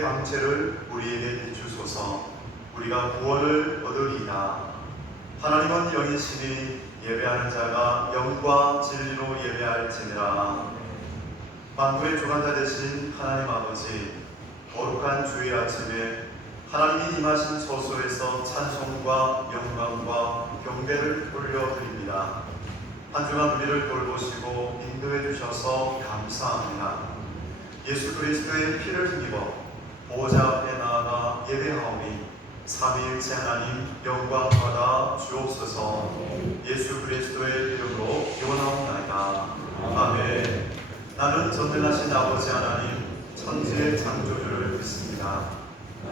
그의 방체를 우리에게 비추소서. 우리가 구원을 얻으리이다. 하나님은 영이시니 예배하는 자가 영과 진리로 예배할지니라. 만물의 주관자 되신 하나님 아버지, 거룩한 주일 아침에 하나님이 임하신 소소에서 찬송과 영광과 경배를 돌려드립니다. 한 주간 우리를 돌보시고 인도해 주셔서 감사합니다. 예수 그리스도의 피를 힘입어 보호자 앞에 나아가 예배하오니 삼위일체 하나님 영광 받아 주옵소서. 예수 그리스도의 이름으로 기원하옵나이다. 아멘. 나는 전능하신 아버지 하나님 천지의 창조주를 믿습니다.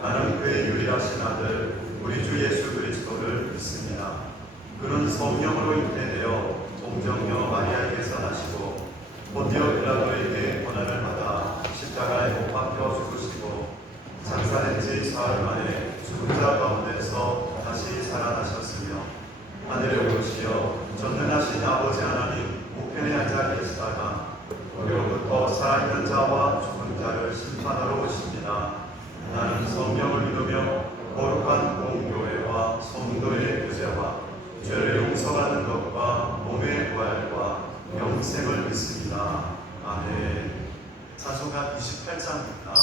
나는 그의 유일하신 아들 우리 주 예수 그리스도를 믿습니다. 그는 성령으로 잉태되어 동정녀 마리아에게서 나시고 본디오 빌라도에게 고난을 받아 십자가에 못 박혀 죽으시고 장사된 지 사흘 만에 죽은 자 가운데서 다시 살아나셨으며 하늘에 오르시어 전능하신 아버지 하나님 우편에 앉아 계시다가 그로부터 살아있는 자와 죽은 자를 심판하러 오십니다. 나는 성령을 믿으며 거룩한 공교회와 성도의 교제와 죄를 용서받는 것과 몸의 부활과 영생을 믿습니다. 아멘. 찬송가 28장입니다.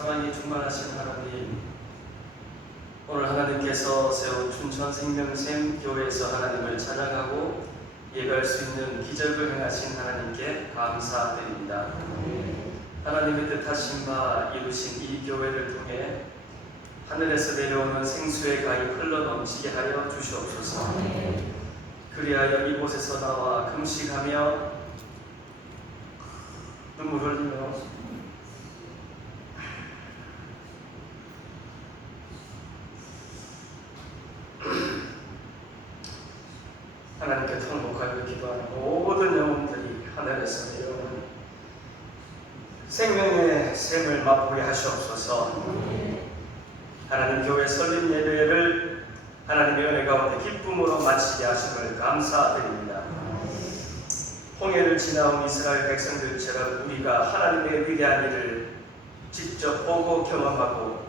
사랑이 충만하신 하나님, 오늘 하나님께서 세운 춘천생명샘 교회에서 하나님을 찬양하고 예배할 수 있는 기적을 행하신 하나님께 감사드립니다. 하나님의 뜻하신 바 이루신 이 교회를 통해 하늘에서 내려오는 생수의 가히 흘러넘치게 하여 주시옵소서. 그리하여 이곳에서 나와 금식하며 눈물 흘리며 하나님께 통곡하여 기도하는 모든 영혼들이 하늘에서 내려오는 생명의 샘을 맛보게 하시옵소서. 하나님 교회 설립 예배를 하나님의 은혜 가운데 기쁨으로 마치게 하심을 감사드립니다. 홍해를 지나온 이스라엘 백성들처럼 우리가 하나님의 위대한 일을 직접 보고 경험하고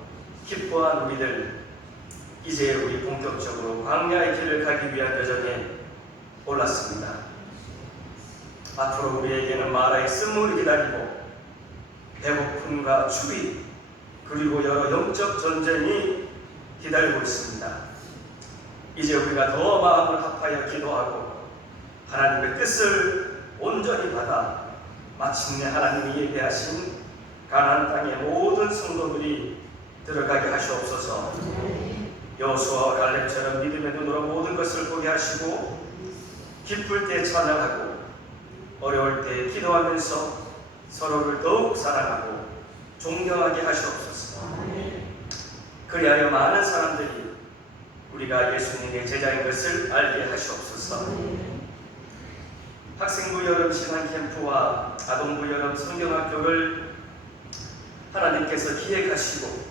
기뻐한 우리들, 이제 우리 본격적으로 광야의 길을 가기 위한 여정에 올랐습니다. 앞으로 우리에게는 마라의 쓴물이 기다리고 배고픔과 추위 그리고 여러 영적 전쟁이 기다리고 있습니다. 이제 우리가 더 마음을 합하여 기도하고 하나님의 뜻을 온전히 받아 마침내 하나님이 예배하신 가나안 땅의 모든 성도들이 들어가게 하시옵소서. 여호수아와 갈렙처럼 믿음의 눈으로 모든 것을 보게 하시고 기쁠 때 찬양하고 어려울 때 기도하면서 서로를 더욱 사랑하고 존경하게 하시옵소서. 그리하여 많은 사람들이 우리가 예수님의 제자인 것을 알게 하시옵소서. 학생부 여름 신앙 캠프와 아동부 여름 성경학교를 하나님께서 기획하시고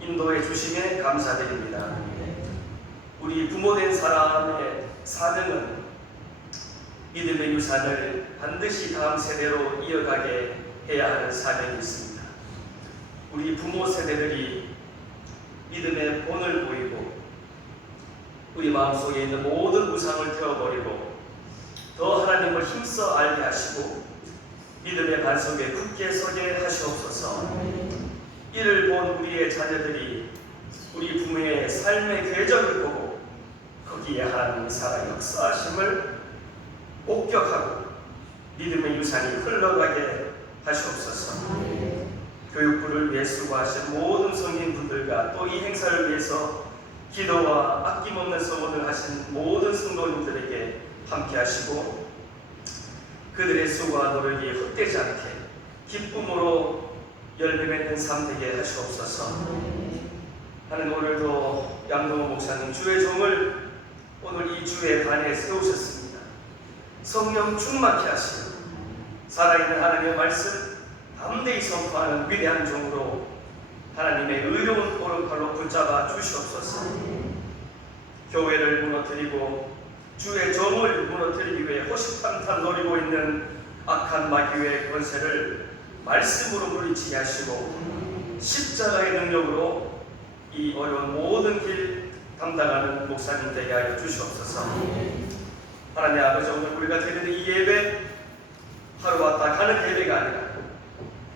인도해 주심에 감사드립니다. 우리 부모된 사람의 사명은 믿음의 유산을 반드시 다음 세대로 이어가게 해야 하는 사명이 있습니다. 우리 부모 세대들이 믿음의 본을 보이고 우리 마음속에 있는 모든 우상을 태워버리고 더 하나님을 힘써 알게 하시고 믿음의 반석에 굳게 서게 하시옵소서. 이를 본 우리의 자녀들이 우리 부모의 삶의 궤적을 보고 거기에 하나님의 살아 역사하심을 목격하고 믿음의 유산이 흘러가게 하시옵소서. 교육부를 위해 수고하신 모든 성인분들과 또 이 행사를 위해서 기도와 아낌없는 서원을 하신 모든 성도님들에게 함께 하시고 그들의 수고와 노력이 헛되지 않게 기쁨으로 열매 맺는 삶 되게 하시옵소서. 하나님, 오늘도 양동호 목사님 주의 종을 오늘 이 주의 반에 세우셨습니다. 성령 충만케 하시고 살아있는 하나님의 말씀 담대히 선포하는 위대한 종으로 하나님의 의로운 오른팔로 붙잡아 주시옵소서. 교회를 무너뜨리고 주의 정을 무너뜨리기 위해 호시탐탐 노리고 있는 악한 마귀의 권세를 말씀으로 물리치게 하시고 십자가의 능력으로 이 어려운 모든 길 담당하는 목사님 되게 하여 주시옵소서. 하나님 아버지, 오늘 우리가 드리는 이 예배 하루 왔다 가는 예배가 아니라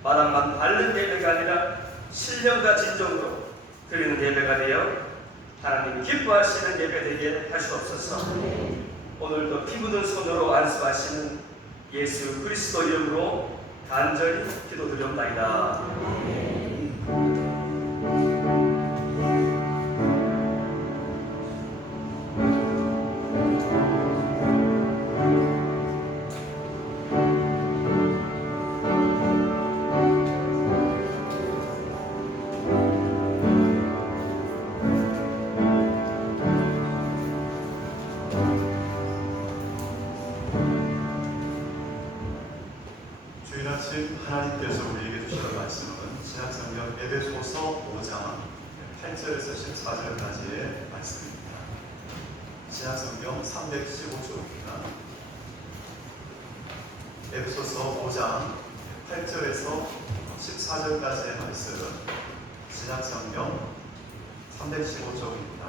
마당만 밟는 예배가 아니라 신령과 진정으로 드리는 예배가 되어 하나님이 기뻐하시는 예배 되게 하시옵소서. 오늘도 피 묻은 손으로 안수하시는 예수 그리스도 이름으로 간절히 기도드리옵나이다. 주일 아침 하나님께서 우리에게 주시는 말씀은 신약성경 에베소서 5장 8절에서 14절까지의 말씀입니다. 신약성경 315쪽입니다. 에베소서 5장 8절에서 14절까지의 말씀, 신약성경 315쪽입니다.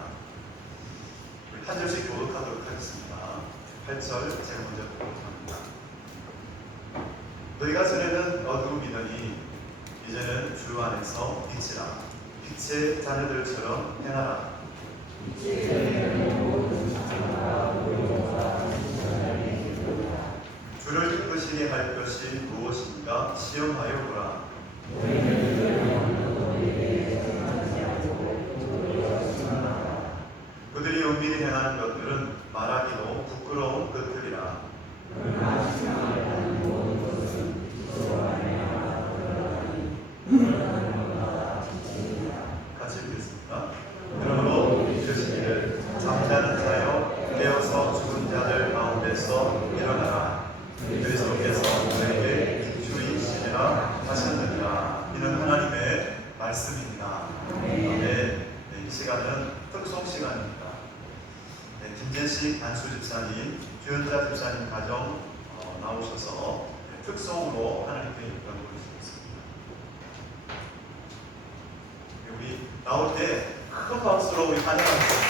한 절씩 교독하도록 하겠습니다. 8절 제가 먼저 교독합니다. 너희가 전에는 어두움이더니 이제는 주 안에서 빛이라. 빛의 자녀들처럼 행하라. 주를 기쁘시게 할 것이 무엇인가 시험하여 보라. 그들이 은밀히 행하는 것들은 말하기도 부끄러운 것들이라. 같이 읽겠습니다. 그러므로 이르시기를 잠자는 자여 깨어서 죽은 자들 가운데서 일어나라. 그리스도께서 너희에게 주이시리라 하셨느니라. 이는 하나님의 말씀입니다. 네, 이 시간은 특송 시간입니다. 김재식 안수 집사님, 주연자 집사님 가정 나오셔서 특송으로 하나님께 연구를 주셨습니다. 우리 나올 때 큰 박수로 우리 환영합니다.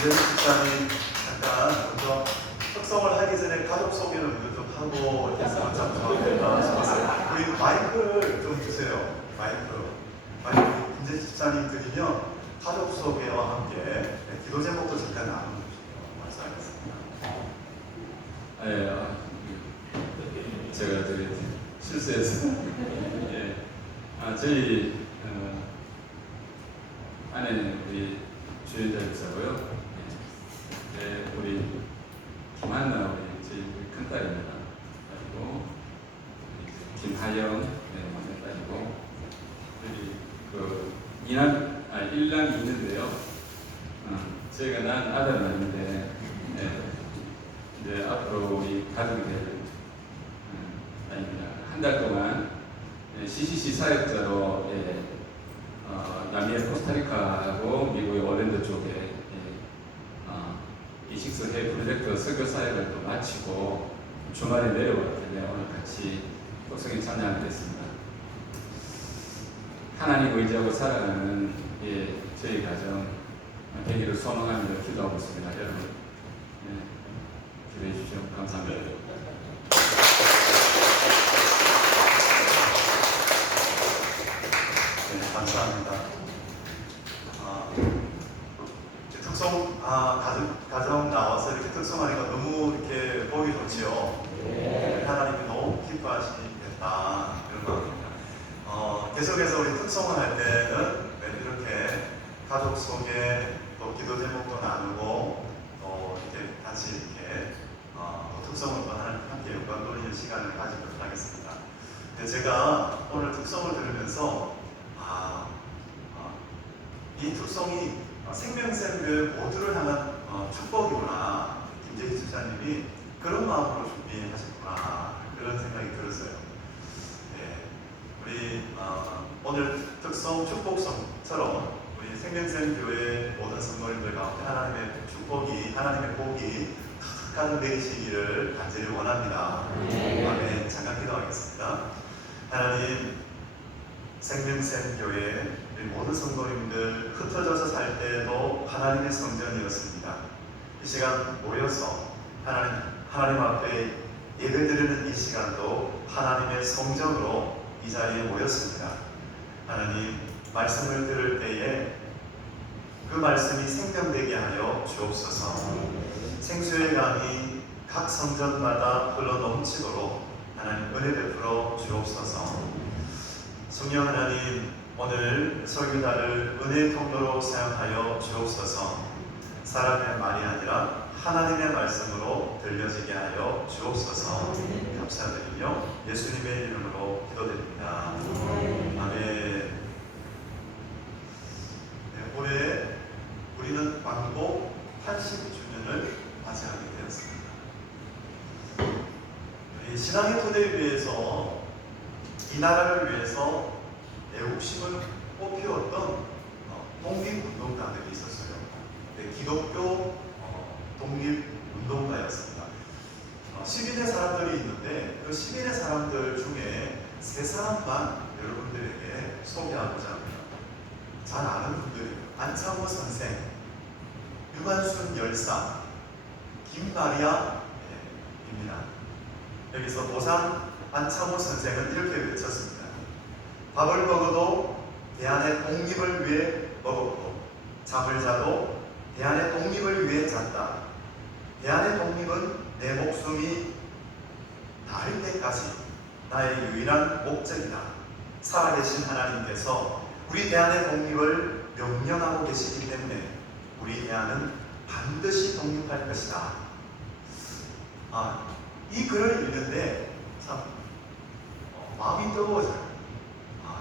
집사님 잠깐 먼저 특성을 하기 전에 가족 소개를 먼저 좀 하고 했으면 참 좋겠다 싶었어요. 우리 마이크를 좀 주세요. 마이크 김재 집사님 드리면 가족 소개와 함께 기도 제목도 잠깐 나눠주시고 말씀하겠습니다. 네, 제가 되게 실수해서 저희 아내는 우리 주연자 집사고요. 네, 우리 김한나 우리 저희 큰딸입니다. 그리고 김하영 막내딸이고 여기 그 일남이 있는데요. 저희가 난 아들은 아닌데 이제 앞으로 우리 가족이 될 아닙니다. 한 달 동안 CCC 사역자로 남미의 코스타리카하고 미국의 올랜도 쪽에 이식스 해 프로젝트 설교 사역을 또 마치고 주말에 내려왔길래 오늘 같이 독성에 참여하게 됐습니다. 하나님 의지하고 살아가는 저희 가정 되기를 소망하며 기도하고 있습니다. 여러분 기도해 주시오. 감사합니다. 네, 감사합니다. 특성 가정 나와서 이렇게 특성하니까 너무 이렇게 보기 좋지요. 하나님이 너무 기뻐하시겠다 이런 마음입니다. 계속해서 우리 특성을 할 때는 이렇게 가족 속에 또 기도 제목도 나누고 또 이렇게 같이 이렇게 특성을 또 함께 영광 돌리는 시간을 가지도록 하겠습니다. 제가 오늘 특성을 들으면서 이 특성이 생명샘교회 모두를 향한 축복이구나. 김재희 집사님이 그런 마음으로 준비하셨구나. 그런 생각이 들었어요. 네, 우리 오늘 특성 축복성처럼 우리 생명샘교회 모든 성도님들 가운데 하나님의 축복이, 하나님의 복이 가득 내리시기를 간절히 원합니다. 아멘. 잠깐 기도하겠습니다. 하나님, 생명샘교회 우리 모든 성도님들 흩어져서 살 때도 하나님의 성전이었습니다. 이 시간 모여서 하나님 앞에 예배드리는 이 시간도 하나님의 성전으로 이 자리에 모였습니다. 하나님, 말씀을 들을 때에 그 말씀이 생명되게 하여 주옵소서. 생수의 강이 각 성전마다 흘러넘치도록 하나님 은혜 베풀어 주옵소서. 성령 하나님, 오늘 설교자를 은혜의 통로로 사용하여 주옵소서. 사람의 말이 아니라 하나님의 말씀으로 들려지게 하여 주옵소서. 감사드리며 예수님의 이름으로 기도드립니다. 아멘. 네, 올해 우리는 광복 80주년을 맞이하게 되었습니다. 이 신앙의 토대를 위해서, 이 나라를 위해서 애국심을 꽃피웠던 독립운동가들이 있었어요. 네, 기독교 독립운동가였습니다. 10인의 사람들이 있는데 그 10인의 사람들 중에 3사람만 여러분들에게 소개하고자 합니다. 잘 아는 분들이에요. 안창호 선생, 유관순 열사, 김마리아입니다. 여기서 보상 안창호 선생은 이렇게 외쳤습니다. 밥을 먹어도 대한의 독립을 위해 먹었고, 잠을 자도 대한의 독립을 위해 잤다. 대한의 독립은 내 목숨이 닿을 때까지 나의 유일한 목적이다. 살아계신 하나님께서 우리 대한의 독립을 명령하고 계시기 때문에 우리 대한은 반드시 독립할 것이다. 이 글을 읽는데 참 마음이 뜨거워져요.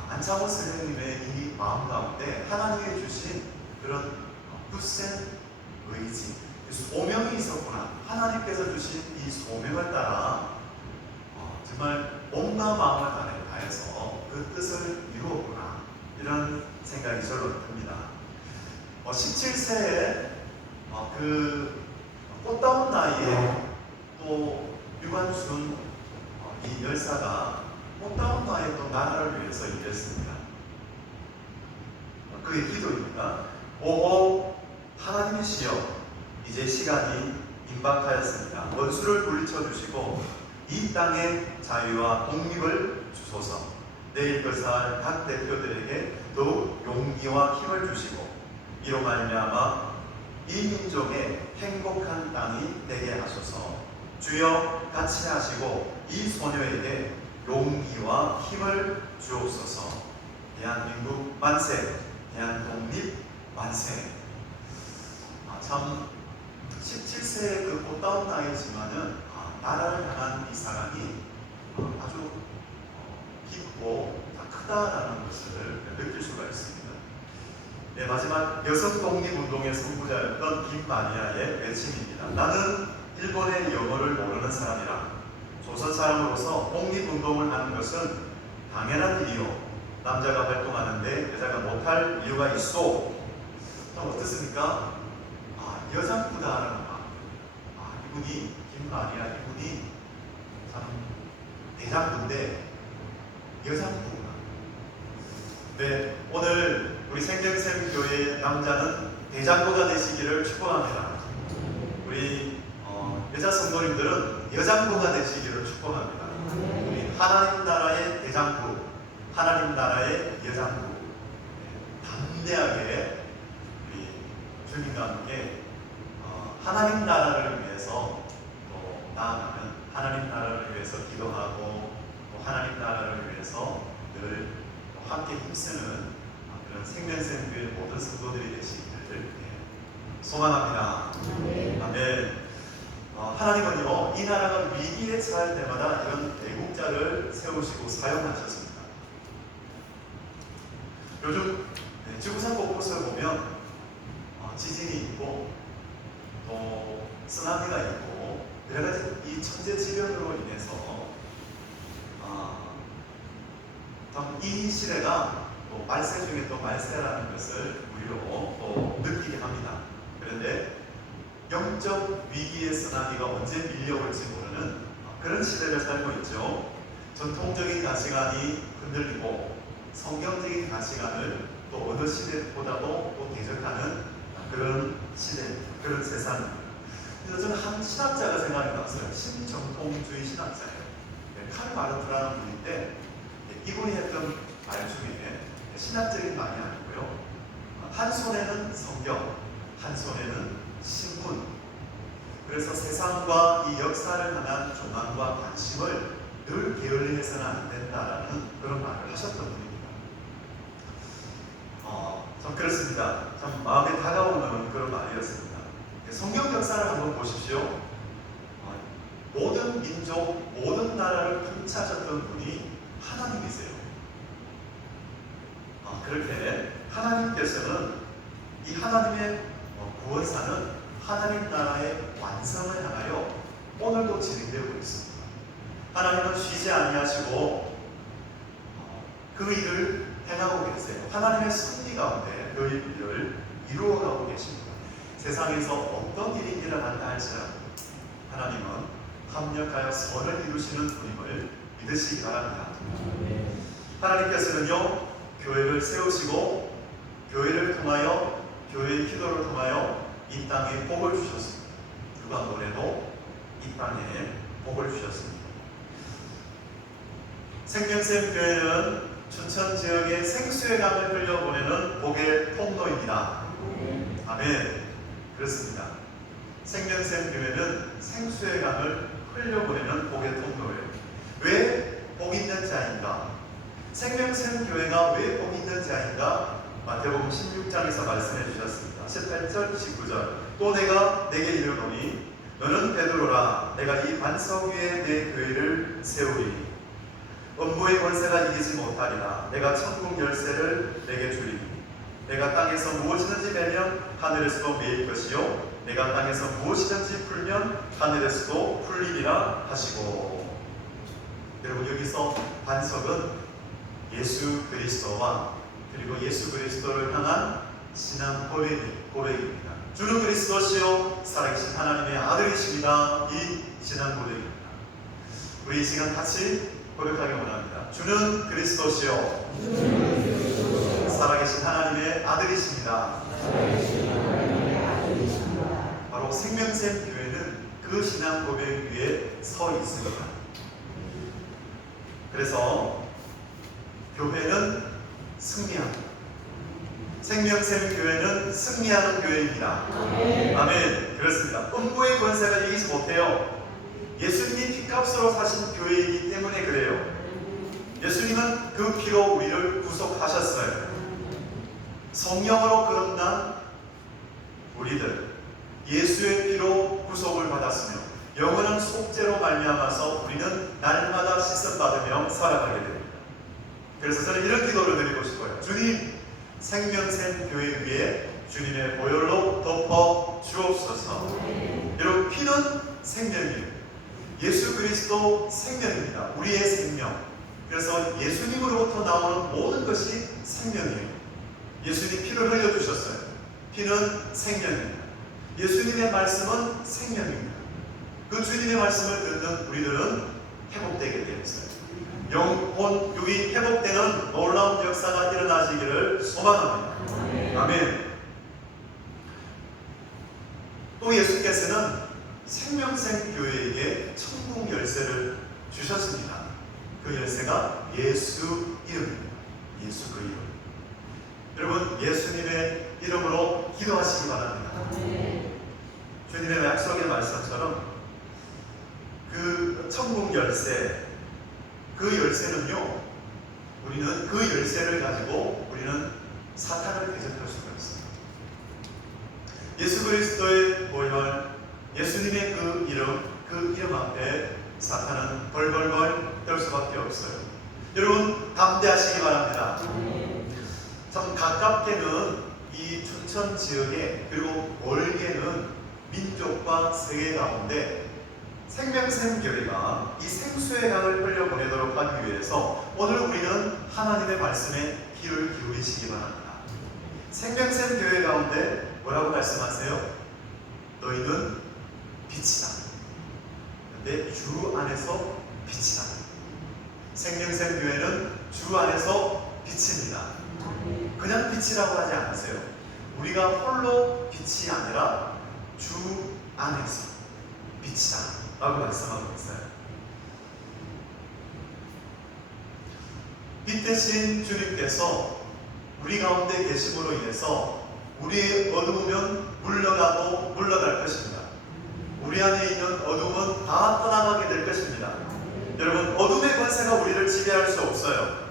안창호 선생님의 이 마음 가운데 하나님이 주신 그런 굳센 의지, 소명이 있었구나. 하나님께서 주신 이 소명을 따라 정말 온갖 마음을 다해서 그 뜻을 이루었구나. 이런 생각이 저로 듭니다. 17세에 그 꽃다운 나이에 또 유관순 이 열사가 꽃다운 나이에 또 나라를 위해서 일했습니다. 그의 기도입니다. 오호 하나님이시여, 이제 시간이 임박하였습니다. 원수를 물리쳐 주시고 이 땅의 자유와 독립을 주소서. 내일 거사할 각 대표들에게 더욱 용기와 힘을 주시고 이로 말미암아 이 민족의 행복한 땅이 되게 하소서. 주여 같이 하시고 이 소녀에게 용기와 힘을 주옵소서. 대한민국 만세, 대한독립 만세. 참 17세의 그 꽃다운 나이지만은 나라를 향한 이 사랑이 아주 깊고 크다라는 것을 느낄 수가 있습니다. 네, 마지막 여성 독립운동의 선구자였던 김마리아의 외침입니다. 나는 일본의 영어를 모르는 사람이라 조선 사람으로서 독립운동을 하는 것은 당연한 일이요. 남자가 활동하는데 여자가 못할 이유가 있어. 좀 어떻습니까? 여장부다라는 말. 이분이 김가 아니라 이분이 참 대장부인데 여장부구나. 네, 오늘 우리 생명샘 교회 남자는 대장부가 되시기를 축복합니다. 우리 여자 성도님들은 여장부가 되시기를 축복합니다. 우리 하나님 나라의 대장부, 하나님 나라의 여장부, 담대하게 우리 주님과 함께 하나님 나라를 위해서 또 나아가면 하나님 나라를 위해서 기도하고 또 하나님 나라를 위해서 늘 함께 힘쓰는 그런 생명샘 교회 모든 성도들이 되시기를 소망합니다. 아멘. 하나님은요, 이 나라가 위기에 처할 때마다 이런 애국자를 세우시고 사용하셨습니다. 요즘 지구상 곳곳을 보면 지진이 있고 또 쓰나미가 있고 여러 가지 이 천재지변으로 인해서 이 시대가 또 말세 중에 또 말세라는 것을 우리로 또 느끼게 합니다. 그런데 영적 위기의 쓰나미가 언제 밀려올지 모르는 그런 시대를 살고 있죠. 전통적인 가치관이 흔들리고 성경적인 가치관을 또 어느 시대보다도 또 대적하는 그런 시대, 그런 세상. 그래서 저는 한 신학자가 생각이 났어요. 신정통주의 신학자예요. 칼 마르트라는 분인데 이분이 했던 말 중에 신학적인 말이 아니고요. 한 손에는 성경, 한 손에는 신분. 그래서 세상과 이 역사를 향한 조망과 관심을 늘 게을리해서는 안 된다라는 그런 말을 하셨던 분입니다. 참 그렇습니다. 참 마음에 다가오는 그런 말이었습니다. 성경 역사를 한번 보십시오. 모든 민족, 모든 나라를 통치하셨던 분이 하나님이세요. 그렇게 하나님께서는 이 하나님의 구원사는 하나님 나라의 완성을 향하여 오늘도 진행되고 있습니다. 하나님은 쉬지 아니하시고 그 일을 행하고 계세요. 하나님의 섭리 가운데 그 일을 이루어가고 계십니다. 세상에서 어떤 일이 일어난다 할지라도 하나님은 합력하여 선을 이루시는 분임을 믿으시기 바랍니다. 하나님께서는요, 교회를 세우시고 교회를 통하여 교회의 기도를 통하여 이 땅에 복을 주셨습니다. 누가 뭐래도 이 땅에 복을 주셨습니다. 생명샘 교회는 춘천 지역의 생수의 강을 흘려보내는 복의 통로입니다. 아멘. 그렇습니다. 생명샘 교회는 생수의 강을 흘려보내는 복의 통로예요. 왜 복 있는 자인가? 생명샘 교회가 왜 복 있는 자인가? 마태복음 16장에서 말씀해 주셨습니다. 18절, 19절. 또 내가 내게 이르노니 너는 베드로라. 내가 이 반석 위에 내 교회를 세우리니 음부의 권세가 이기지 못하리라. 내가 천국 열쇠를 내게 주리니 내가 땅에서 무엇이든지 매면 하늘에서도 매일 것이요 내가 땅에서 무엇이든지 풀면 하늘에서도 풀리리라 하시고. 여러분, 여기서 반석은 예수 그리스도와 그리고 예수 그리스도를 향한 신앙 고백입니다. 주는 그리스도시요 살아계신 하나님의 아들이십니다. 이 신앙 고백입니다. 우리 이 시간 같이 고백하기 원합니다. 주는 그리스도시요 살아계신 하나님의 아들이십니다. 바로 생명샘 교회는 그 신앙 고백 위에 서 있습니다. 그래서 교회는 승리합니다. 생명샘 교회는 승리하는 교회입니다. 아멘. 그렇습니다. 음부의 권세가 이기지 못해요. 예수님이 피값으로 사신 교회이기 때문에 그래요. 예수님은 그 피로 우리를 구속하셨어요. 성령으로 거듭난 우리들, 예수의 피로 구속을 받았으며 영원한 속죄로 말미암아서 우리는 날마다 씻음받으며 살아가게 됩니다. 그래서 저는 이런 기도를 드리고 싶어요. 주님, 생명샘 교회 위에 주님의 보혈로 덮어 주옵소서. 여러분, 피는 생명이에요. 예수 그리스도 생명입니다. 우리의 생명. 그래서 예수님으로부터 나오는 모든 것이 생명이에요. 예수님 피를 흘려주셨어요. 피는 생명입니다. 예수님의 말씀은 생명입니다. 그 주님의 말씀을 듣는 우리들은 회복되게 되어 있어요. 영혼, 육이 회복되는 놀라운 역사가 일어나시기를 소망합니다. 아멘. 또 예수께서는 생명샘 교회에게 천국 열쇠를 주셨습니다. 그 열쇠가 예수 이름입니다. 예수 그 이름. 여러분, 예수님의 이름으로 기도하시기 바랍니다. 주님의 약속의 말씀처럼 그 천국 열쇠, 그 열쇠는요, 우리는 그 열쇠를 가지고 우리는 사탄을 대적할 수가 있어요. 예수 그리스도의 보혈, 예수님의 그 이름 앞에 사탄은 벌벌벌 떨 수밖에 없어요. 여러분, 담대하시기 바랍니다. 참 가깝게는 이 춘천 지역에, 그리고 멀게는 민족과 세계 가운데 생명샘 교회가 이 생수의 강을 흘려보내도록 하기 위해서 오늘 우리는 하나님의 말씀에 귀를 기울이시기 바랍니다. 생명샘 교회 가운데 뭐라고 말씀하세요? 너희는 빛이다. 근데 주 안에서 빛이다. 생명샘 교회는 주 안에서 빛입니다. 그냥 빛이라고 하지 않으세요. 우리가 홀로 빛이 아니라 주 안에서 빛이다 라고 말씀하고 있어요. 빛 대신 주님께서 우리 가운데 계심으로 인해서 우리의 어두우면 물러가고 물러갈 것입니다. 우리 안에 있는 어둠은 다 떠나가게 될 것입니다. 여러분, 어둠의 권세가 우리를 지배할 수 없어요.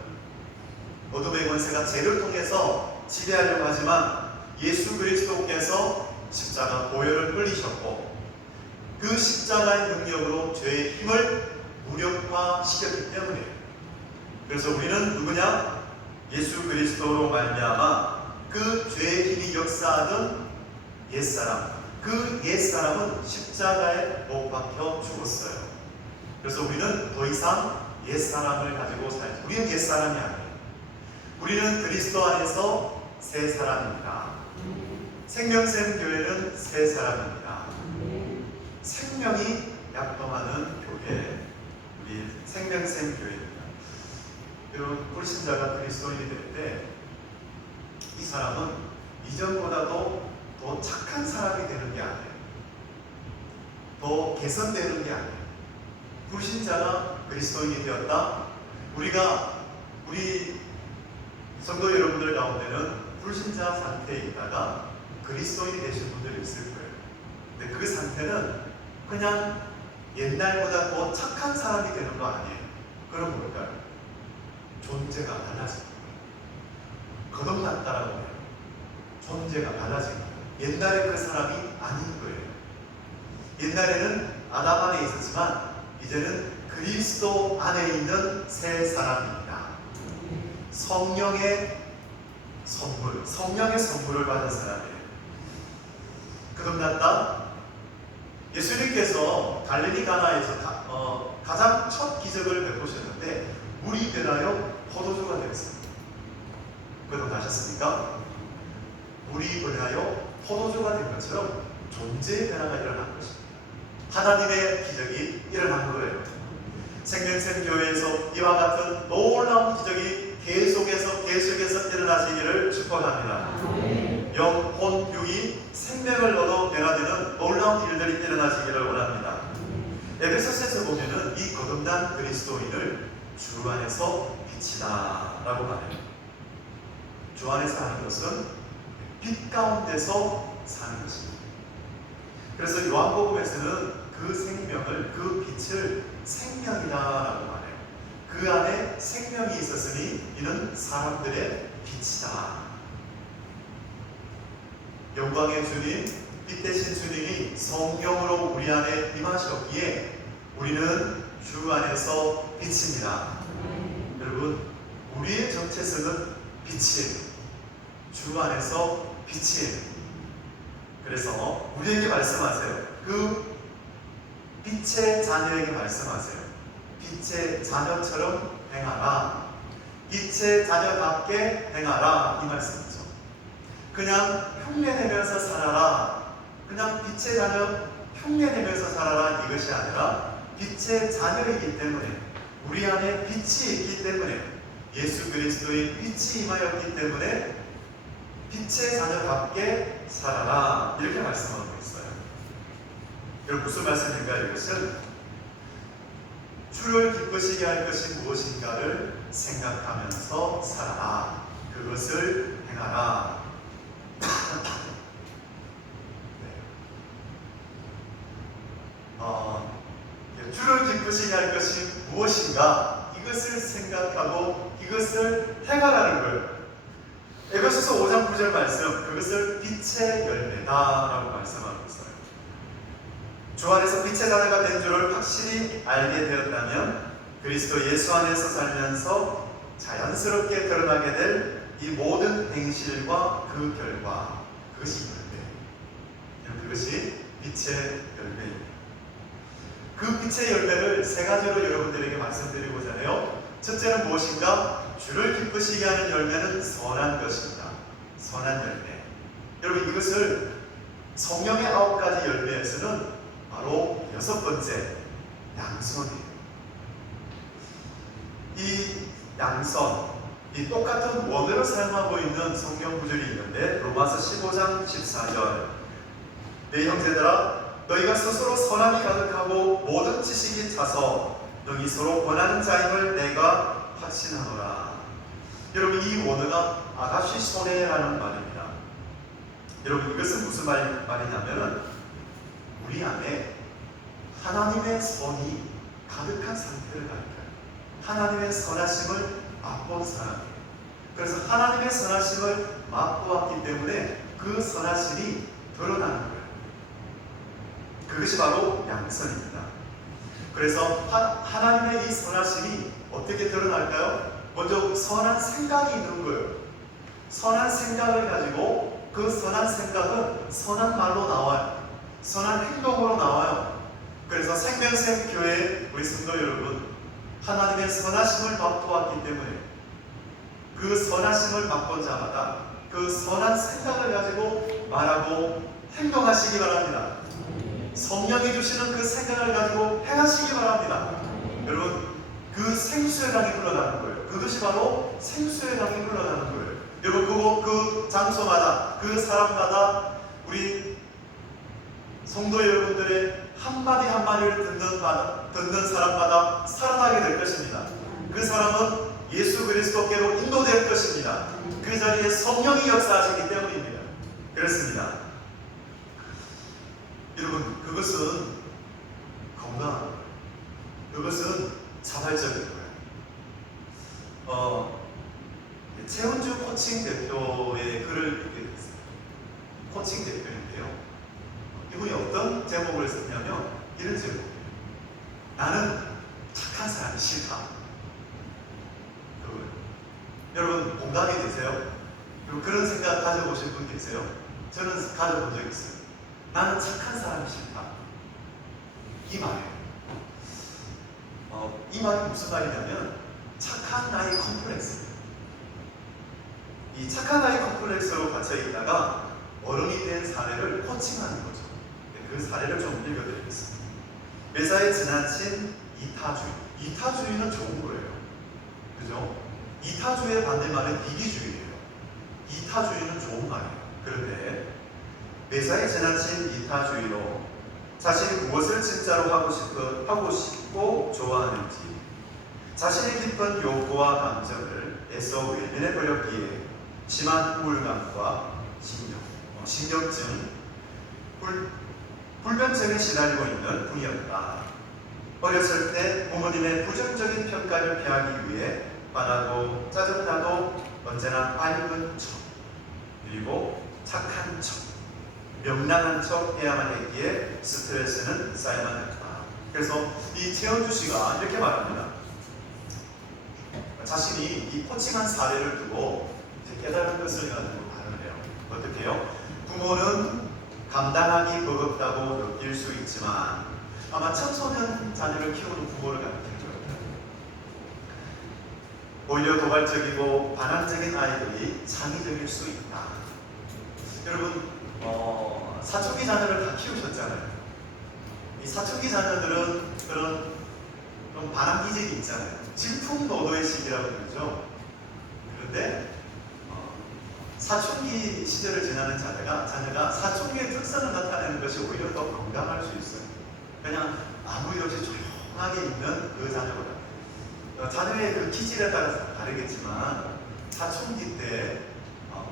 어둠의 권세가 죄를 통해서 지배하려고 하지만 예수 그리스도께서 십자가 보혈을 흘리셨고 그 십자가의 능력으로 죄의 힘을 무력화시켰기 때문에, 그래서 우리는 누구냐? 예수 그리스도로 말미암아 그 죄의 힘이 역사하는 옛사람, 그 옛사람은 십자가에 못 박혀 죽었어요. 그래서 우리는 더 이상 옛사람을 가지고 살지, 우리는 옛사람이 아니에요. 우리는 그리스도 안에서 새 사람입니다. 생명샘 교회는 새 사람입니다. 생명이 약동하는 교회, 우리 생명샘 교회입니다. 여러분, 불신자가 그리스도인이 될 때 이 사람은 이전보다도 더 착한 사람이 되는 게 아니에요. 더 개선되는 게 아니에요. 불신자가 그리스도인이 되었다. 우리 성도 여러분들 가운데는 불신자 상태에 있다가 그리스도인이 되신 분들이 있을 거예요. 근데 그 상태는 그냥 옛날보다 더 착한 사람이 되는 거 아니에요. 그럼 뭘까요? 존재가 달라진 거예요. 거듭났다라고 해요. 존재가 달라진 거예요. 옛날에 그 사람이 아닌 거예요. 옛날에는 아담 안에 있었지만 이제는 그리스도 안에 있는 새 사람입니다. 성령의 선물을 받은 사람이에요. 거듭났다. 예수님께서 갈릴리 가나에서 가장 첫 기적을 베푸셨는데 물이 변하여 포도주가 되었습니다. 거듭나셨습니까? 물이 변하여 포도주가 된 것처럼 존재의 변화가 일어난 것입니다. 하나님의 기적이 일어난 거예요. 생명샘 교회에서 이와 같은 놀라운 기적이 계속해서 일어나시기를 축복합니다. 영혼, 육이 생명을 얻어 변화되는 놀라운 일들이 일어나시기를 원합니다. 에베소서에서 보면은 이 거듭난 그리스도인을 주 안에서 빛이다 라고 말해요. 주 안에서 하는 것은 빛 가운데서 사는 것입니다. 그래서 요한복음에서는 그 생명을, 그 빛을 생명이다 라고 말해요. 그 안에 생명이 있었으니 이는 사람들의 빛이다. 영광의 주님, 빛 대신 주님이 성령으로 우리 안에 임하셨기에 우리는 주 안에서 빛입니다. 여러분, 우리의 정체성은 빛이에요. 주 안에서 빛이에요. 그래서 우리에게 말씀하세요. 그 빛의 자녀에게 말씀하세요. 빛의 자녀처럼 행하라. 빛의 자녀답게 행하라. 이 말씀이죠. 그냥 흉내내면서 살아라. 그냥 빛의 자녀 흉내내면서 살아라. 이것이 아니라 빛의 자녀이기 때문에, 우리 안에 빛이 있기 때문에, 예수 그리스도의 빛이 임하였기 때문에 빛의 자녀답게 살아라. 이렇게 말씀하고 있어요. 여러분, 무슨 말씀인가요? 이것은 주를 기쁘시게 할 것이 무엇인가를 생각하면서 살아라. 그것을 행하라. 주를 기쁘시게 할 것이 무엇인가, 이것을 생각하고 이것을 행하라는 거예요. 에베소서 5장 9절 말씀, 그것을 빛의 열매다라고 말씀하고 있어요. 주 안에서 빛의 자녀가 된 줄을 확실히 알게 되었다면 그리스도 예수 안에서 살면서 자연스럽게 드러나게 될 이 모든 행실과 그 결과, 그것이 열매, 그것이 빛의 열매입니다. 그 빛의 열매를 세 가지로 여러분들에게 말씀드리고자 해요. 첫째는 무엇인가? 주를 기쁘시게 하는 열매는 선한 것입니다. 선한 열매. 여러분, 이것을 성령의 9가지 열매에서는 바로 6번째 양선이에요. 이 양선, 이 똑같은 원어를 사용하고 있는 성경 구절이 있는데, 로마서 15장 14절, 내 형제들아 너희가 스스로 선함이 가득하고 모든 지식이 차서 너희 서로 권하는 자임을 내가 확신하노라. 여러분, 이 원어가 아가시소네라는 말입니다. 여러분, 이것은 무슨 말이냐면 우리 안에 하나님의 선이 가득한 상태를 가리켜요. 하나님의 선하심을 맛본 사람이에요. 그래서 하나님의 선하심을 맛보았기 때문에 그 선하심이 드러나는 거예요. 그것이 바로 양선입니다. 그래서 하나님의 이 선하심이 어떻게 드러날까요? 먼저 선한 생각이 있는 거예요. 선한 생각을 가지고 그 선한 생각은 선한 말로 나와요. 선한 행동으로 나와요. 그래서 생명샘 교회 우리 성도 여러분, 하나님의 선하심을 맛보았기 때문에 그 선하심을 맛본 자마다 그 선한 생각을 가지고 말하고 행동하시기 바랍니다. 성령이 주시는 그 생각을 가지고 행하시기 바랍니다. 여러분, 그 생수의 강이 흘러나는 거예요. 그것이 바로 생수의 강이 흘러나는 거예요. 여러분, 그 장소마다, 그 사람마다, 우리 성도 여러분들의 한마디 한마디를 듣는 사람마다 살아나게 될 것입니다. 그 사람은 예수 그리스도께로 인도될 것입니다. 그 자리에 성령이 역사하시기 때문입니다. 그렇습니다. 여러분, 그것은 건강한 거예요. 그것은 자발적인 거예요. 최은주 코칭 대표의 글을 읽게 됐어요. 코칭 대표인데요. 이분이 어떤 제목을 썼냐면 이런 제목이에요. 나는 착한 사람이 싫다. 여러분, 공감이 되세요? 그런 생각 가져보신 분 계세요? 저는 가져본 적 있어요. 나는 착한 사람이 싫다. 이 말이에요. 이 말이 무슨 말이냐면 착한 나의 컴플렉스예요. 이 착한 나의 컴플렉스로 갇혀 있다가 어른이 된 사례를 코칭하는 거죠. 그 사례를 좀 읽어드리겠습니다. 매사에 지나친 이타주의. 이타주의는 좋은 거예요. 그죠? 이타주의의 반대말은 이기주의예요. 이타주의는 좋은 말이에요. 그런데 매사에 지나친 이타주의로 자신이 무엇을 진짜로 하고 싶고 좋아하는지, 자신의 깊은 욕구와 감정을 애써 외면해 버렸기에 심한 우울감과 신경증, 불면증에 시달리고 있는 분이었다. 어렸을 때 부모님의 부정적인 평가를 피하기 위해 화나고 짜증나도 언제나 밝은 척, 그리고 착한 척, 명랑한 척 해야만 했기에 스트레스는 쌓여만 했다. 그래서 이 최은주 씨가 이렇게 말합니다. 자신이 이 코칭한 사례를 두고 이제 깨달은 것을 가지고 말을 해요. 어떻게 해요? 부모는 감당하기 버겁다고 느낄 수 있지만 아마 청소년 자녀를 키우는 부모를 가리키는 거예요. 오히려 도발적이고 반항적인 아이들이 창의적일 수 있다. 여러분, 사춘기 자녀를 다 키우셨잖아요. 이 사춘기 자녀들은 그런 좀 반항 기질이 있잖아요. 질풍노도의 시기라고 그러죠. 그런데 사춘기 시절을 지나는 자녀가 사춘기의 특성을 나타내는 것이 오히려 더 건강할 수 있어요. 그냥 아무 일 없이 조용하게 있는 그 자녀보다. 자녀의 그 기질에 따라서 다르겠지만 사춘기 때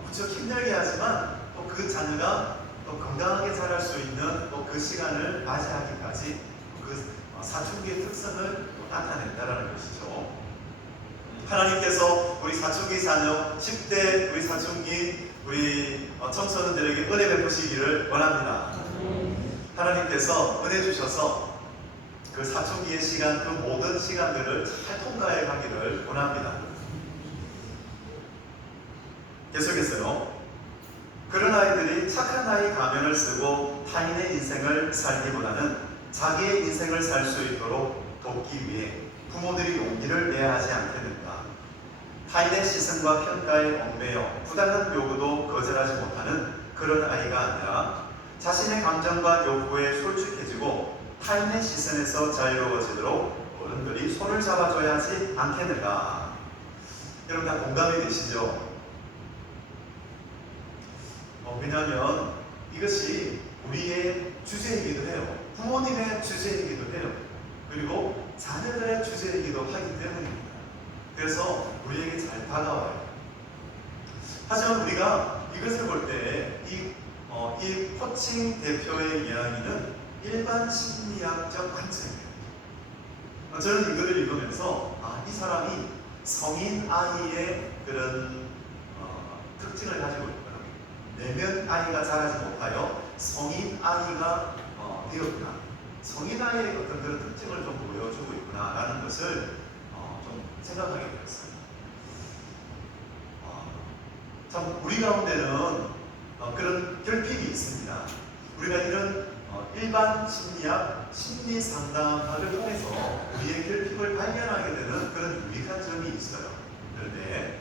무척 힘들게 하지만 또 그 자녀가 또 건강하게 자랄 수 있는 또 그 시간을 맞이하기까지 그 사춘기의 특성을 나타낸다라는 것이죠. 하나님께서 우리 사춘기 자녀, 10대 우리 사춘기 우리 청소년들에게 은혜 베푸시기를 원합니다. 하나님께서 은혜 주셔서 그 사춘기의 시간, 그 모든 시간들을 잘 통과해 가기를 원합니다. 계속해서요. 그런 아이들이 착한 아이 가면을 쓰고 타인의 인생을 살기보다는 자기의 인생을 살 수 있도록 돕기 위해 부모들이 용기를 내야 하지 않겠는가. 타인의 시선과 평가에 얽매여 부당한 요구도 거절하지 못하는 그런 아이가 아니라 자신의 감정과 욕구에 솔직해지고 타인의 시선에서 자유로워지도록 어른들이 손을 잡아줘야 하지 않겠는가. 여러분 다 공감이 되시죠? 왜냐하면 이것이 우리의 주제이기도 해요. 부모님의 주제이기도 해요. 그리고 자녀들의 주제이기도 하기 때문입니다. 그래서 우리에게 잘 다가와요. 하지만 우리가 이것을 볼 때 이 코칭 대표의 이야기는 일반 심리학적 관점이에요. 저는 이거를 읽으면서 이 사람이 성인 아이의 그런 특징을 가지고 있구나. 내면 아이가 자라지 못하여 성인 아이가 되었구나. 성인 아이의 어떤 그런 특징을 좀 보여주고 있구나라는 것을 좀 생각하게 되었어요. 참 우리 가운데는 그런 결핍이 있습니다. 우리가 이런 일반 심리학, 심리 상담학을 통해서 우리의 결핍을 발견하게 되는 그런 유익한 점이 있어요. 그런데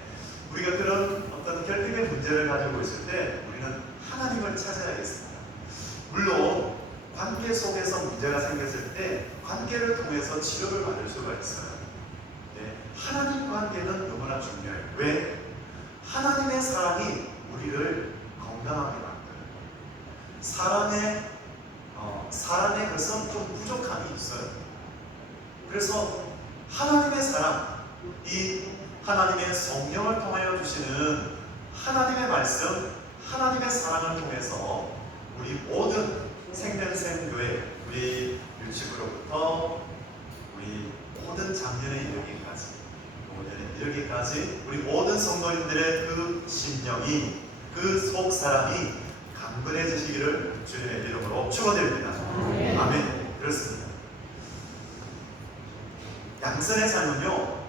우리가 그런 어떤 결핍의 문제를 가지고 있을 때 우리는 하나님을 찾아야겠습니다. 물론 관계 속에서 문제가 생겼을 때 관계를 통해서 치료를 받을 수가 있어요. 네, 하나님 관계는 너무나 중요해요. 왜? 하나님의 사랑이 우리를 건강하게 만들어요. 사람의 것은 좀 부족함이 있어요. 그래서 하나님의 사랑, 이 하나님의 성령을 통하여 주시는 하나님의 말씀, 하나님의 사랑을 통해서 우리 모든 생명생교회, 우리 유치부로부터 우리 모든 작년에 이르기까지 우리 모든 성도님들의 그 심령이, 그 속사람이 강건해지시기를 주님의 이름으로 축원드립니다. 아멘. 그렇습니다. 양선의 삶은요,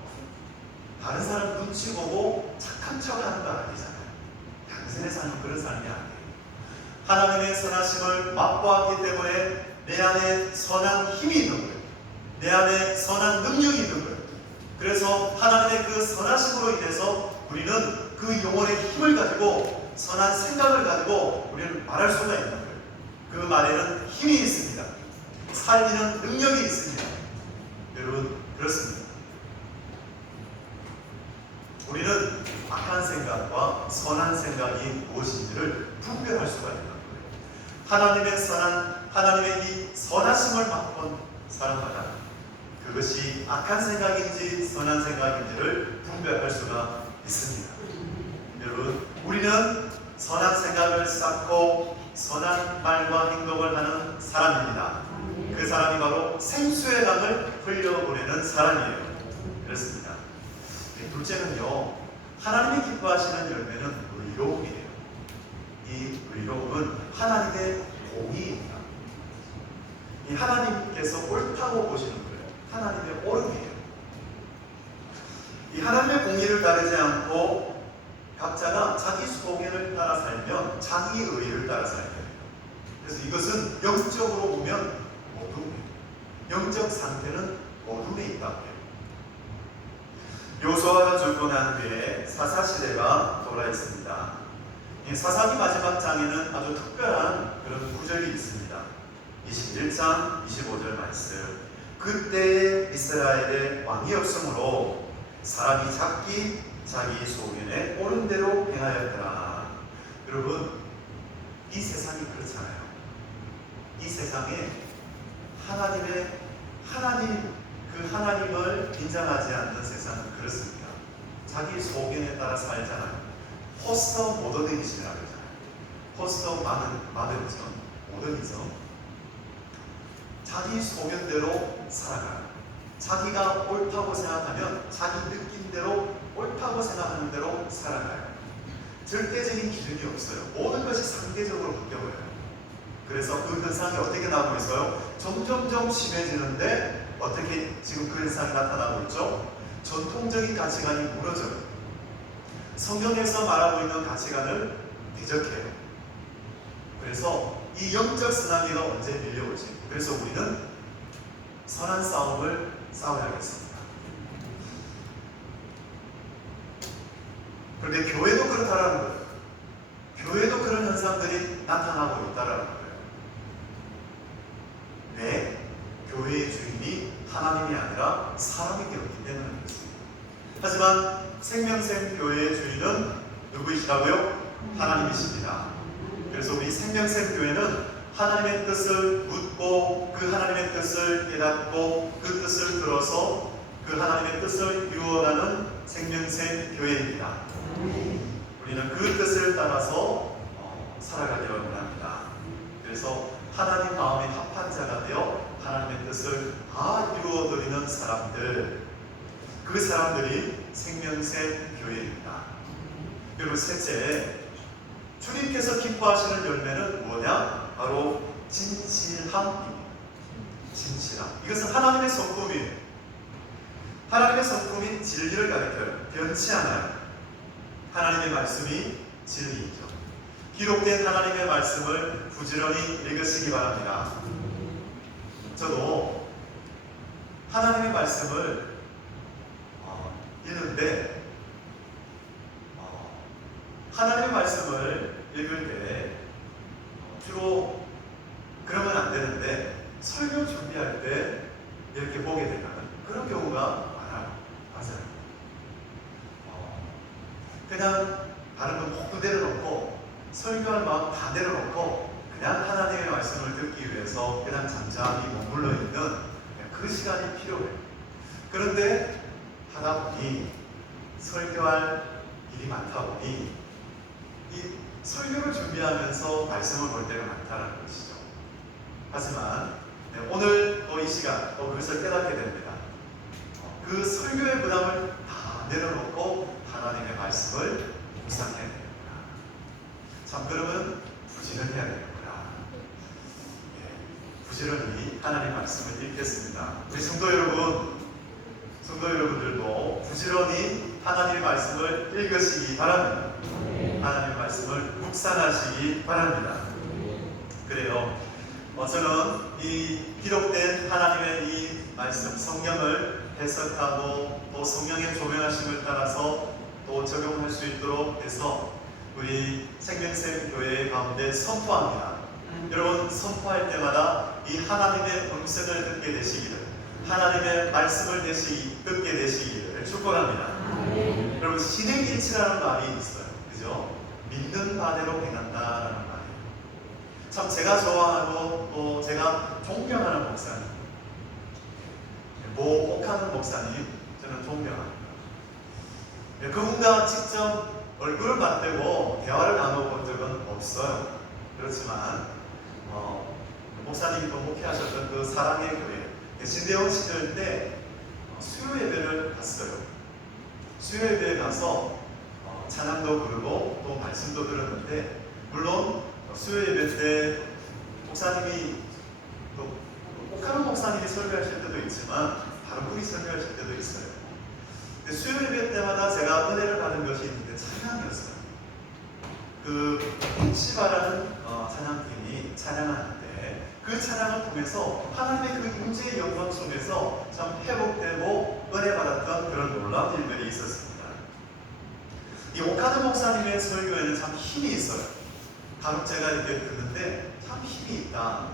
다른 사람 눈치 보고 착한 척하는 거 아니잖아요. 양선의 삶은 그런 삶이 아니에요. 하나님의 선하심을 맛보았기 때문에 내 안에 선한 힘이 있는 거예요. 내 안에 선한 능력이 있는 거예요. 그래서 하나님의 그 선하심으로 인해서 우리는 그 영혼의 힘을 가지고 선한 생각을 가지고 우리는 말할 수가 있는 거예요. 그 말에는 힘이 있습니다. 살리는 능력이 있습니다. 여러분, 그렇습니다. 우리는 악한 생각과 선한 생각이 무엇인지를 분별할 수가 있는 거예요. 하나님의 이 선하심을 맛본 사람마다 그것이 악한 생각인지 선한 생각인지를 분별할 수가 있습니다. 여러분, 우리는 선한 생각을 쌓고 선한 말과 행동을 하는 사람입니다. 그 사람이 바로 생수의 강을 흘려보내는 사람이에요. 그렇습니다. 둘째는요, 하나님이 기뻐하시는 열매는 의로움이에요. 이 의로움은 하나님의 공의입니다. 이 하나님께서 옳다고 보시는 거예요. 하나님의 옳음이에요. 이 하나님의 공의를 따르지 않고 각자가 자기 소견을 따라 살면 자기 의를 따라 살게 돼요. 그래서 이것은 영적으로 보면 어둠이에요. 영적 상태는 어둠에 있다고 해요. 요수아가 죽고 난 뒤에 사사시대가 돌아 있습니다. 이 사사기 마지막 장에는 아주 특별한 그런 구절이 있습니다. 21장 25절 말씀. 그때 이스라엘에 왕이 없으므로 사람이 자기 소견에 옳은 대로 행하였더라. 여러분, 이 세상이 그렇잖아요. 이 세상에 하나님을 인정하지 않는 세상은 그렇습니다. 자기 소견에 따라 살잖아요. 포스트 모더니즘이라고 하잖아요. 포스트 모더니즘. 자기 소견대로 살아가요. 자기가 옳다고 생각하면 자기 느낌대로 옳다고 생각하는 대로 살아가요. 절대적인 기준이 없어요. 모든 것이 상대적으로 바뀌어버려요. 그래서 그 현상이 어떻게 나오고 있어요? 점점점 심해지는데 어떻게 지금 그 현상이 나타나고 있죠? 전통적인 가치관이 무너져요. 성경에서 말하고 있는 가치관을 대적해요. 그래서 이 영적 쓰나미가 언제 밀려오지? 그래서 우리는 선한 싸움을 싸워야겠습니다. 그런데 교회도 그렇다라는 거예요. 교회도 그런 현상들이 나타나고 있다라는 거예요. 왜? 교회의 주인이 하나님이 아니라 사람이 되었기 때문에 그렇습니다. 하지만 생명샘 교회의 주인은 누구이시라고요? 하나님이십니다. 그래서 우리 생명샘 교회는 하나님의 뜻을 묻고 그 하나님의 뜻을 깨닫고 그 뜻을 들어서 그 하나님의 뜻을 이루어가는 생명샘 교회입니다. 우리는 그 뜻을 따라서 살아가기를 원합니다. 그래서 하나님 마음에 합한 자가 되어 하나님의 뜻을 다 이루어드리는 사람들, 그 사람들이 생명샘 교회입니다. 그리고 셋째, 주님께서 기뻐하시는 열매는 뭐냐? 바로 진실함입니다. 진실함. 이것은 하나님의 성품이에요. 하나님의 성품인 진리를 가리켜요. 변치 않아요. 하나님의 말씀이 진리이죠. 기록된 하나님의 말씀을 부지런히 읽으시기 바랍니다. 저도 하나님의 말씀을 읽는데 하나님의 말씀을 읽을 때 주로 그러면 안 되는데 설교 준비할 때 이렇게 보게 되는 그런 경우가 많아요. 맞아요. 그냥 다른 건 모두 내려놓고 설교할 마음 다 내려놓고 그냥 하나님의 말씀을 듣기 위해서 그냥 잠잠히 머물러 있는 그 시간이 필요해요. 그런데 하다 보니 설교할 일이 많다 보니 이 설교를 준비하면서 말씀을 볼 때가 많다는 것이죠. 하지만 오늘 또 이 시간 또 그것을 깨닫게 됩니다. 그 설교의 부담을 다 내려놓고 하나님의 말씀을 묵상해야 됩니다. 참 그러면 부지런해야 되는구나. 부지런히 하나님의 말씀을 읽겠습니다. 우리 성도 여러분들도 부지런히 하나님의 말씀을 읽으시기 바랍니다. 하나님의 말씀을 묵상하시기 바랍니다. 그래요. 저는 이 기록된 하나님의 이 말씀, 성경을 해석하고 또 성령의 조명하심을 따라서 또 적용할 수 있도록 해서 우리 생명샘 교회 가운데 선포합니다. 여러분 선포할 때마다 이 하나님의 음성을 듣게 되시기를, 하나님의 말씀을 듣게 되시기를 축복합니다. 여러분 신행일치라는 말이 있어요. 그죠? 믿는 바대로 행한다라는 말이에요. 참 제가 좋아하고 또 제가 존경하는 목사님, 모 옥하는 목사님 저는 존경합니다. 그분과 직접 얼굴을 맞대고 대화를 나눠본 적은 없어요. 그렇지만 목사님이 또 목회하셨던 그 사랑의 교회 신대원 시절 때 수요 예배를 갔어요. 수요 예배에 가서 찬양도 부르고 또 말씀도 들었는데, 물론 수요 예배 때 목사님이 또 옥하는 목사님이 설교하실 때도 있지만 다른 분이 설교하실 때도 있어요. 근데 수요 예배 때마다 제가 은혜를 받은 것이 있는데 찬양이었어요. 그 펜시바라는 찬양팀이 찬양하는데 그 찬양을 통해서 하나님의 그 임재의 영광 속에서 참 회복되고 은혜 받았던 그런 놀라운 일들이 있었습니다. 이 오카드 목사님의 설교에는 참 힘이 있어요. 간혹 제가 이렇게 듣는데 참 힘이 있다.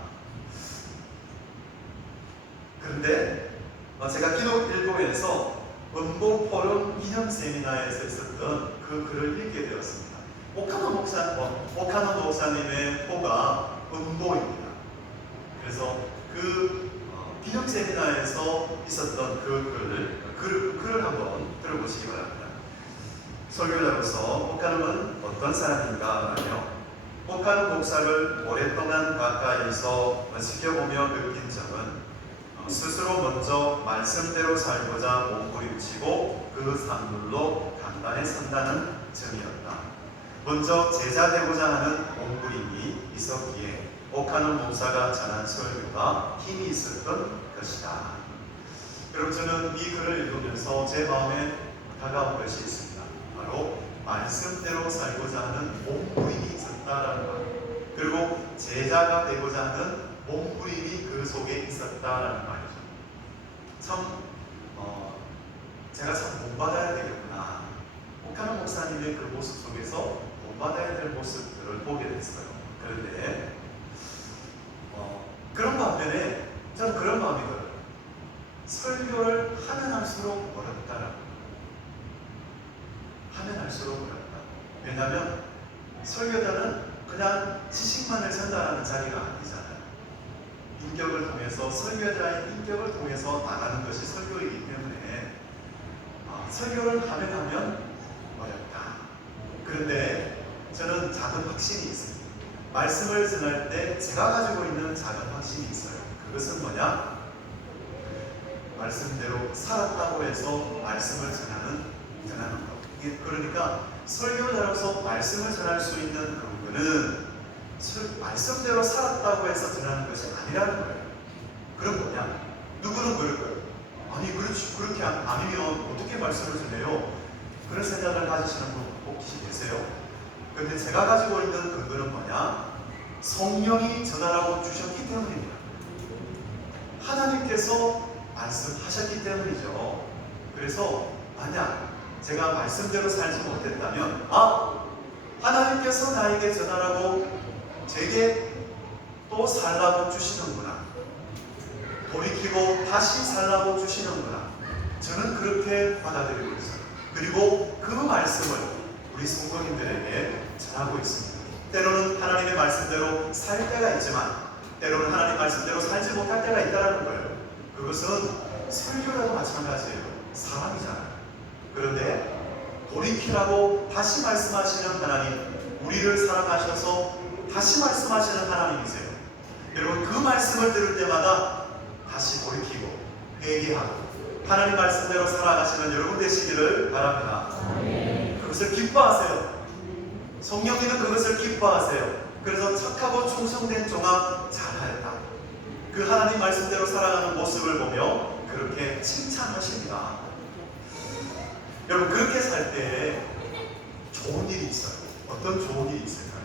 그런데 제가 기독일보에서 음보포럼 기념 세미나에서 있었던 그 글을 읽게 되었습니다. 오카노 목사님의 호가 음보입니다. 그래서 그 기념 세미나에서 있었던 그 글을 한번 들어보시기 바랍니다. 설교자로서 오카노는 어떤 사람인가 하며 오카노 목사를 오랫동안 가까이서 지켜보며 느낀 점은 스스로 먼저 말씀대로 살고자 몸부림치고 그 산물로 단단히 선다는 점이었다. 먼저 제자 되고자 하는 몸부림이 있었기에 오카노 목사가 전한 설교가 힘이 있었던 것이다. 여러분, 저는 이 글을 읽으면서 제 마음에 다가온 것이 있습니다. 바로 말씀대로 살고자 하는 몸부림이 있었다라는 것, 그리고 제자가 되고자 하는 몸부림이 그 속에 있었다라는 말이죠. 참 제가 참 본받아야 되겠구나. 오카노 목사님의 그 모습 속에서 본받아야 될 모습들을 보게 됐어요. 그런데 그런 반면에 저는 그런 마음이 들어요. 설교를 하면 할수록 어렵다라고. 하면 할수록 어렵다. 왜냐하면 설교자는 그냥 지식만을 전달하는 자리가 아니잖아요. 인격을 통해서, 설교자의 인격을 통해서 나가는 것이 설교이기 때문에 설교를 하면 어렵다. 그런데 저는 작은 확신이 있습니다. 말씀을 전할 때 제가 가지고 있는 작은 확신이 있어요. 그것은 뭐냐? 말씀대로 살았다고 해서 말씀을 전하는 것. 그러니까 설교자로서 말씀을 전할 수 있는 근거는 말씀대로 살았다고 해서 전하는 것이 아니라는 거예요. 그럼 뭐냐? 누구는 그럴 거예요. 아니, 그렇게 아니면 어떻게 말씀을 전해요? 그런 생각을 가지시는 분 혹시 계세요? 그런데 제가 가지고 있는 근거는 뭐냐? 성령이 전하라고 주셨기 때문입니다. 하나님께서 말씀하셨기 때문이죠. 그래서 만약 제가 말씀대로 살지 못했다면 하나님께서 나에게 전하라고 제게 또 살라고 주시는구나. 돌이키고 다시 살라고 주시는구나. 저는 그렇게 받아들이고 있어요. 그리고 그 말씀을 우리 성도님들에게 전하고 있습니다. 때로는 하나님의 말씀대로 살 때가 있지만 때로는 하나님 말씀대로 살지 못할 때가 있다는 거예요. 그것은 설교라도 마찬가지예요. 사람이잖아요. 그런데 돌이키라고 다시 말씀하시는 하나님, 우리를 사랑하셔서 다시 말씀하시는 하나님이세요. 여러분, 그 말씀을 들을 때마다 다시 돌이키고 회개하고 하나님 말씀대로 살아가시는 여러분 되시기를 바랍니다. 그것을 기뻐하세요. 성령님은 그것을 기뻐하세요. 그래서 착하고 충성된 종아 잘하였다. 그 하나님 말씀대로 살아가는 모습을 보며 그렇게 칭찬하십니다. 여러분, 그렇게 살 때 좋은 일이 있어요. 어떤 좋은 일이 있을까요?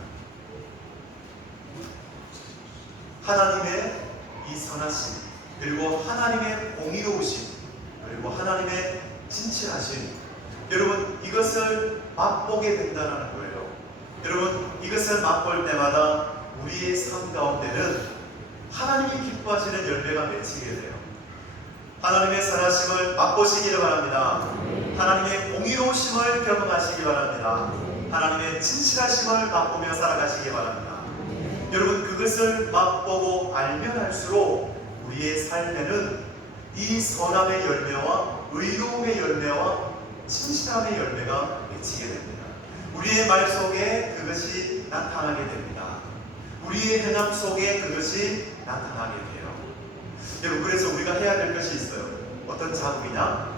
하나님의 이 선하심, 그리고 하나님의 공의로우심, 그리고 하나님의 진실하심, 여러분, 이것을 맛보게 된다는 거예요. 여러분, 이것을 맛볼 때마다 우리의 삶 가운데는 하나님이 기뻐하시는 열매가 맺히게 돼요. 하나님의 선하심을 맛보시기를 바랍니다. 하나님의 공의로우심을 경험하시기 바랍니다. 하나님의 진실하심을 맛보며 살아가시기 바랍니다. 여러분, 그것을 맛보고 알면 할수록 우리의 삶에는 이 선함의 열매와 의로움의 열매와 진실함의 열매가 맺히게 됩니다. 우리의 말 속에 그것이 나타나게 됩니다. 우리의 행함 속에 그것이 나타나게 돼요. 여러분, 그래서 우리가 해야 될 것이 있어요. 어떤 작업이냐?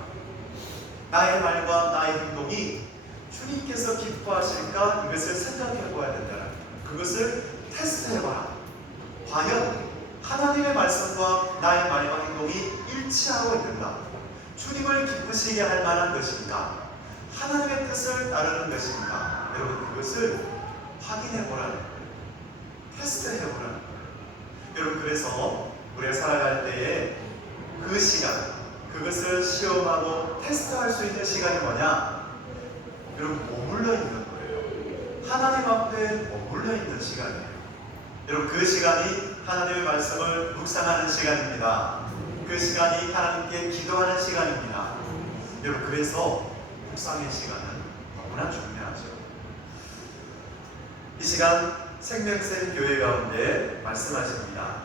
나의 말과 나의 행동이 주님께서 기뻐하실까? 이것을 생각해 보아야 된다. 그것을 테스트해 봐라. 과연 하나님의 말씀과 나의 말과 행동이 일치하고 있는가? 주님을 기쁘시게 할 만한 것인가? 하나님의 뜻을 따르는 것인가? 여러분, 그것을 확인해 보라는 거예요. 테스트해 보라는 거예요. 여러분, 그래서 우리가 살아갈 때에 그 시간, 그 그것을 시험하고 테스트할 수 있는 시간이 뭐냐? 여러분, 머물러 있는 거예요. 하나님 앞에 머물러 있는 시간이에요. 여러분, 그 시간이 하나님의 말씀을 묵상하는 시간입니다. 그 시간이 하나님께 기도하는 시간입니다. 여러분, 그래서 묵상의 시간은 너무나 중요하죠. 이 시간 생명샘 교회 가운데 말씀하십니다.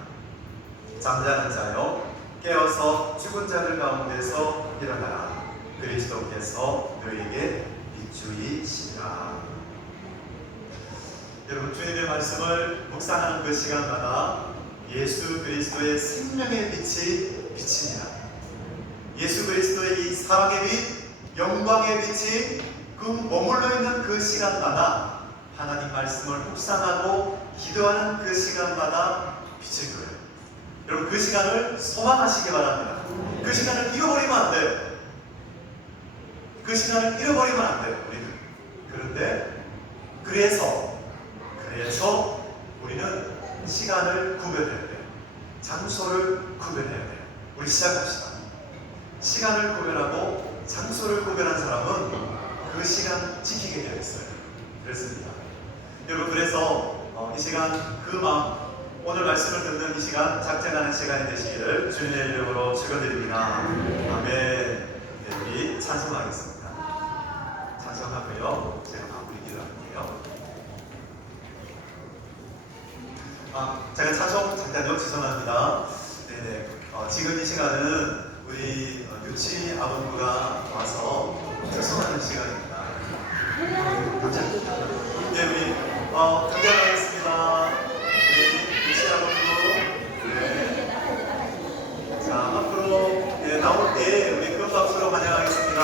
잠자는 자여 깨어서 죽은 자들 가운데서 일어나라. 그리스도께서 너에게 빛주이시라. 여러분, 주님의 말씀을 묵상하는 그 시간마다 예수 그리스도의 생명의 빛이 비칩니다. 예수 그리스도의 이 사랑의 빛, 영광의 빛이 그 머물러 있는 그 시간마다 하나님 말씀을 묵상하고 기도하는 그 시간마다 비칠 거예요. 여러분, 그 시간을 소망하시기 바랍니다. 그 시간을 잃어버리면 안 돼요. 그 시간을 잃어버리면 안 돼요, 우리는. 그런데 그래서 우리는 시간을 구별해야 돼요. 장소를 구별해야 돼요. 우리 시작합시다. 시간을 구별하고 장소를 구별한 사람은 그 시간 지키게 되어 있어요. 그렇습니다. 여러분, 그래서 이 시간 그 마음, 오늘 말씀을 듣는 이 시간 작정하는 시간이 되시기를 주님의 이름으로 축원드립니다. 아멘. 네, 우리 찬송하겠습니다. 찬송하고요, 제가 마무리 기도할게요. 제가 찬송 잠깐요, 죄송합니다. 네네. 지금 이 시간은 우리 유치 아동부가 와서 특송하는 시간입니다. 감사합니다. 네, 우리 등장하겠습니다. 네, 유치 아동부. 네. 자, 앞으로 나올 때 우리 큰 박수로 환영하겠습니다.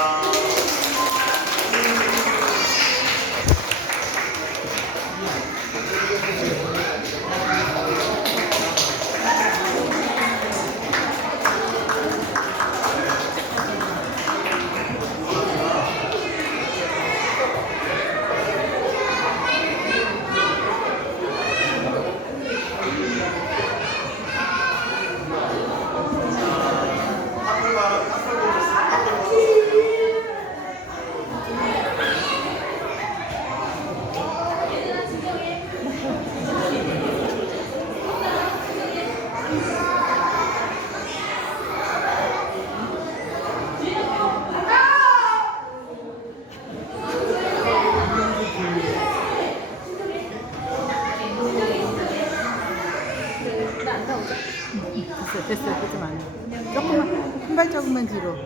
됐어, 좀 안 해. 조금만, 한 발자국만 뒤로.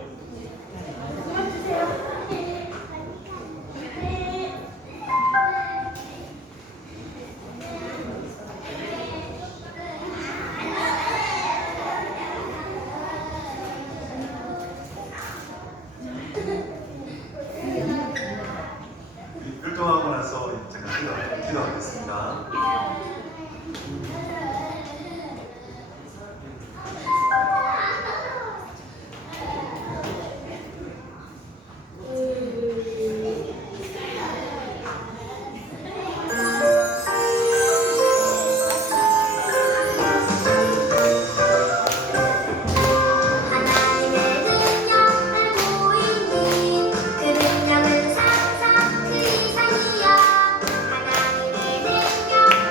율동하고 나서 제가 기도하겠습니다. 하나님의 능력을 보이니 그 능력은 상상 그 이상이야. 하나님의 능력을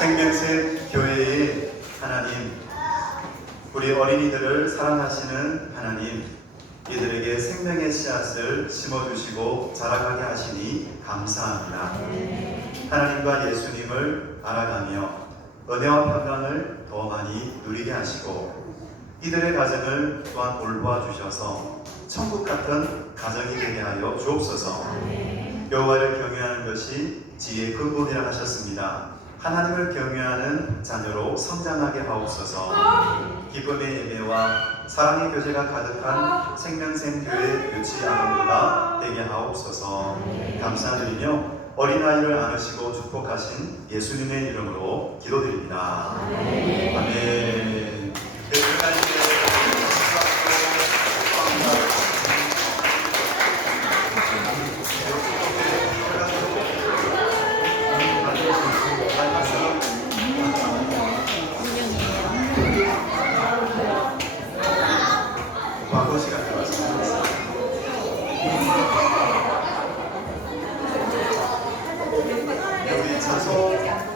생명샘 교회의 하나님, 우리 어린이들을 사랑하시는 하나님, 이들에게 생명의 씨앗을 심어주시고 자라가게 하시니 감사합니다. 하나님과 예수님을 알아가며 은혜와 평강을 더 많이 누리게 하시고 이들의 가정을 또한 돌보아 주셔서 천국 같은 가정이 되게 하여 주옵소서. 여호와를 경외하는 것이 지혜의 근본이라 하셨습니다. 하나님을 경외하는 자녀로 성장하게 하옵소서. 기쁨의 예배와 사랑의 교제가 가득한 생명샘 교회 유치 아동부가 되게 하옵소서. 감사드리며 어린아이를 안으시고 축복하신 예수님의 이름으로 기도드립니다. 아멘. 네. 과거 시간에 왔습니다. 우리 찬송